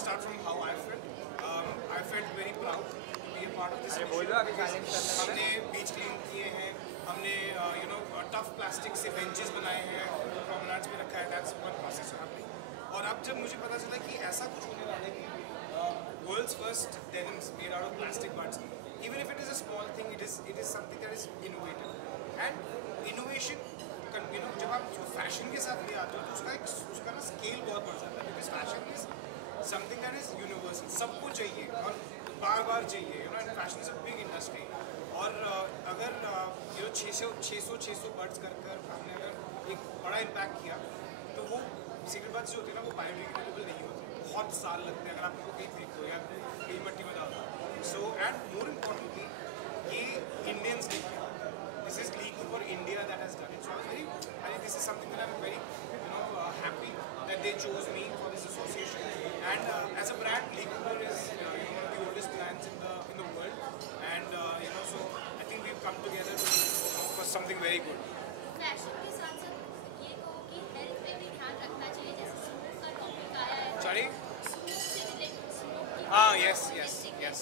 start from how I felt. I felt very proud to be a part of this. हमने बीच clean किए हैं, हमने tough plastic से benches बनाए हैं, प्रोमेनाड्स में रखा है. That's one process happening. और अब जब मुझे पता चला कि ऐसा कुछ होने वाला है कि world's first denims made out of plastic buds, even if it is a small thing, it is something that is innovative. And innovation, जब आप फैशन के साथ ले आते हो तो उसका ना स्केल बहुत बढ़ जाता है, because fashion is something that is universal, सबको चाहिए और बार बार चाहिए. And fashion is a big industry. और अगर 600 बर्ड्स कर हमने अगर एक बड़ा इम्पैक्ट किया तो वो सिगरेट बर्ड्स जो होते हैं ना वो बायोडिग्रेडेबल नहीं होते, बहुत साल लगते हैं अगर आप उनको कहीं फेंक दो या कहीं मट्टी में डाल दो. सो एंड मोर इम्पॉर्टेंटली ये इंडियंस ने किया. This is Lee Cooper India that has done it. So I think this is something that I'm very happy that they chose me for this association. And as a brand, Lee Cooper is one of the oldest brands in the world. And so I think we've come together for something very good. Fashion के साथ साथ ये कहो कि health पे भी ध्यान रखना चाहिए, जैसे स्मोक का टॉपिक आया है. Sorry? स्मोक से रिलेटेड स्मोक की Yes.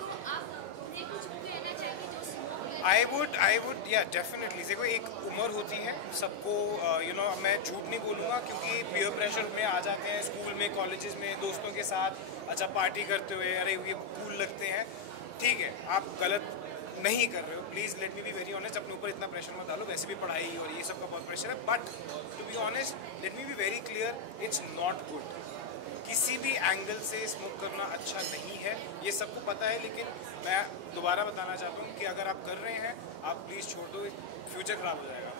तो आप उन्हें कुछ कहना चाहेंगे जो smoke I would yeah definitely. देखो एक उम्र होती है सबको, मैं झूठ नहीं बोलूँगा क्योंकि पीयर प्रेशर में आ जाते हैं स्कूल में, कॉलेजेस में, दोस्तों के साथ अच्छा पार्टी करते हुए, अरे ये कूल लगते हैं. ठीक है, आप गलत नहीं कर रहे हो. Please let me be very honest, अपने ऊपर इतना प्रेशर मत डालो. वैसे भी पढ़ाई और ये सब का बहुत प्रेशर है. But to be honest, let me be very clear, it's not good. किसी भी एंगल से स्मोक करना अच्छा नहीं है, ये सबको पता है. लेकिन मैं दोबारा बताना चाहता हूँ कि अगर आप कर रहे हैं, आप प्लीज़ छोड़ दो, फ्यूचर खराब हो जाएगा.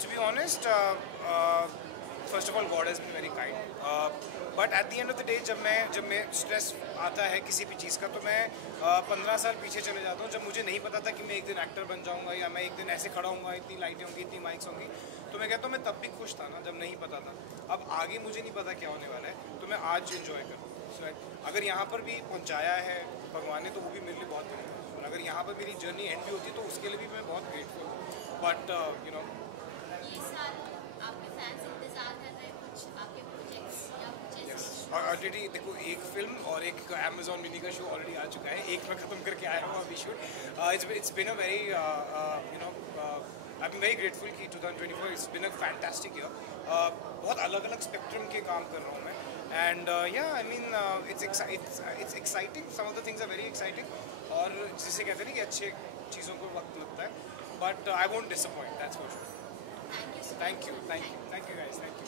To be honest, first of all, God has been very kind. But at the end of the day, जब मैं स्ट्रेस आता है किसी भी चीज़ का, तो मैं 15 साल पीछे चले जाता हूँ, जब मुझे नहीं पता था कि मैं एक दिन एक्टर बन जाऊँगा या मैं एक दिन ऐसे खड़ा हूँगा, इतनी लाइटें होंगी, इतनी माइक्स होंगी. तो मैं कहता हूँ मैं तब भी खुश था ना जब नहीं पता था. अब आगे मुझे नहीं पता क्या होने वाला है, तो मैं आज इन्जॉय करूँ. अगर यहाँ पर भी पहुँचाया है भगवान ने तो वो भी मेरे लिए बहुत बड़ी है. और अगर यहाँ पर मेरी जर्नी एंड भी होती तो उसके लिए भी मैं बहुत ग्रेटफुल हूँ. बट ये साल आपके फैंस इंतजार कर रहे हैं कुछ आपके प्रोजेक्ट्स या कुछ और ऑलरेडी देखो एक फिल्म और एक Amazon मिनी का शो ऑलरेडी आ चुका है. एक मैं ख़त्म करके आया हूँ अभी shoot. It's been a very I am very grateful कि 2024 it's been a fantastic year. बहुत अलग अलग स्पेक्ट्रम के काम कर रहा हूँ मैं. And I mean it's exciting. Some of the things are very exciting. और जिसे कहते हैं ना कि अच्छे चीज़ों को वक्त लगता है. But I won't disappoint, that's for sure. Thank you Thank you guys, thank you.